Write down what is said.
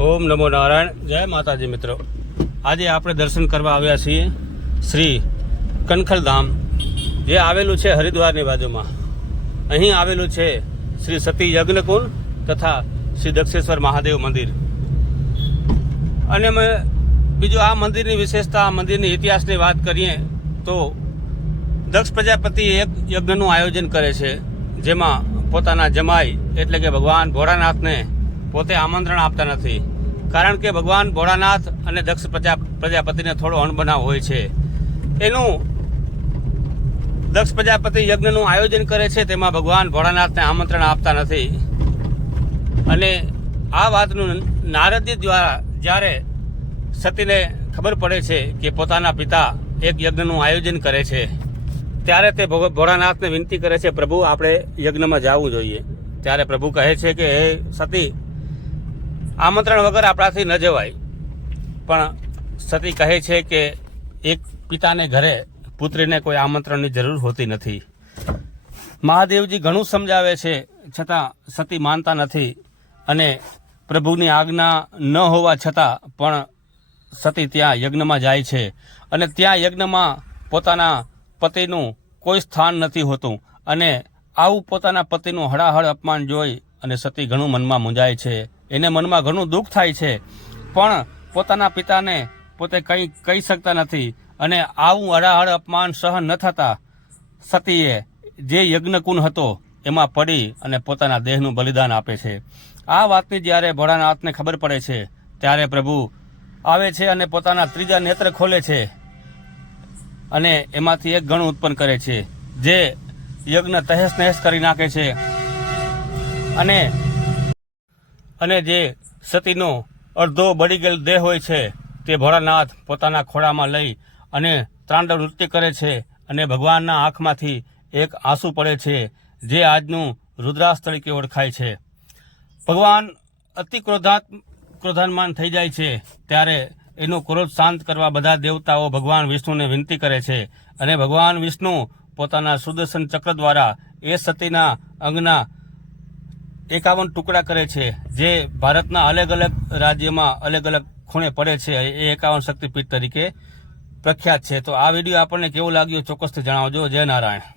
ઓમ નમો નારાયણ. જય માતાજી મિત્રો. આજે આપણે દર્શન કરવા આવ્યા છીએ શ્રી કનખલધામ, જે આવેલું છે હરિદ્વારની બાજુમાં. અહીં આવેલું છે શ્રી સતી યજ્ઞકુંડ તથા શ્રી દક્ષેશ્વર મહાદેવ મંદિર. અને બીજું આ મંદિરની વિશેષતા, આ મંદિરની ઇતિહાસની વાત કરીએ તો દક્ષ પ્રજાપતિ એક યજ્ઞનું આયોજન કરે છે, જેમાં પોતાના જમાઈ એટલે કે ભગવાન ભોળાનાથને પોતે આમંત્રણ આપતા નથી, કારણ કે ભગવાન ભોળાનાથ અને દક્ષ પ્રજાપતિને થોડો અણબનાવ હોય છે. એનું દક્ષ પ્રજાપતિ યજ્ઞનું આયોજન કરે છે, તેમાં ભગવાન ભોળાનાથને આમંત્રણ આપતા નથી. અને આ વાતનું નારદજી દ્વારા જ્યારે સતીને ખબર પડે છે કે પોતાના પિતા એક યજ્ઞનું આયોજન કરે છે, ત્યારે તે ભોળાનાથને વિનંતી કરે છે, પ્રભુ આપણે યજ્ઞમાં જવું જોઈએ. ત્યારે પ્રભુ કહે છે કે હે સતી, આમંત્રણ વગર આપણાથી ન જવાય. પણ સતી કહે છે કે એક પિતાને ઘરે પુત્રીને કોઈ આમંત્રણની જરૂર હોતી નથી. મહાદેવજી ઘણું સમજાવે છે, છતાં સતી માનતા નથી. અને પ્રભુની આજ્ઞા ન હોવા છતાં પણ સતી ત્યાં યજ્ઞમાં જાય છે. અને ત્યાં યજ્ઞમાં પોતાના પતિનું કોઈ સ્થાન નથી હોતું. અને આવું પોતાના પતિનું હળાહળ અપમાન જોઈ અને સતી ઘણું મનમાં મૂંઝાય છે. એને મનમાં ઘણું દુઃખ થાય છે, પણ પોતાના પિતાને પોતે કંઈ કહી શકતા નથી. અને આવું હળાહળ અપમાન સહન ન થતાં સતીએ જે યજ્ઞકુંડ હતો એમાં પડી અને પોતાના દેહનું બલિદાન આપે છે. આ વાતની જ્યારે ભોળાનાથને ખબર પડે છે, ત્યારે પ્રભુ આવે છે અને પોતાના ત્રીજા નેત્ર ખોલે છે અને એમાંથી એક ગણ ઉત્પન્ન કરે છે, જે યજ્ઞ તહેસ નહેસ કરી નાખે છે. અને જે સતીનો અડધો બળી ગયેલ દેહ હોય છે, તે ભોળાનાથ પોતાના ખોળામાં લઈ અને તાંડવ નૃત્ય કરે છે. અને ભગવાનના આંખમાંથી એક આંસુ પડે છે, જે આજનું રુદ્રાસ તરીકે ઓળખાય છે. ભગવાન અતિ ક્રોધાન્માન થઈ જાય છે, ત્યારે એનો ક્રોધ શાંત કરવા બધા દેવતાઓ ભગવાન વિષ્ણુને વિનંતી કરે છે. અને ભગવાન વિષ્ણુ પોતાના સુદર્શન ચક્ર દ્વારા એ સતીના અંગના 51 ટુકડા કરે છે, જે ભારતના અલગ અલગ રાજ્યમાં અલગ અલગ ખૂણે પડે છે. એ 51 શક્તિપીઠ તરીકે પ્રખ્યાત છે. તો આ વિડીયો આપણને કેવો લાગ્યો ચોક્કસથી જણાવજો. જય નારાયણ.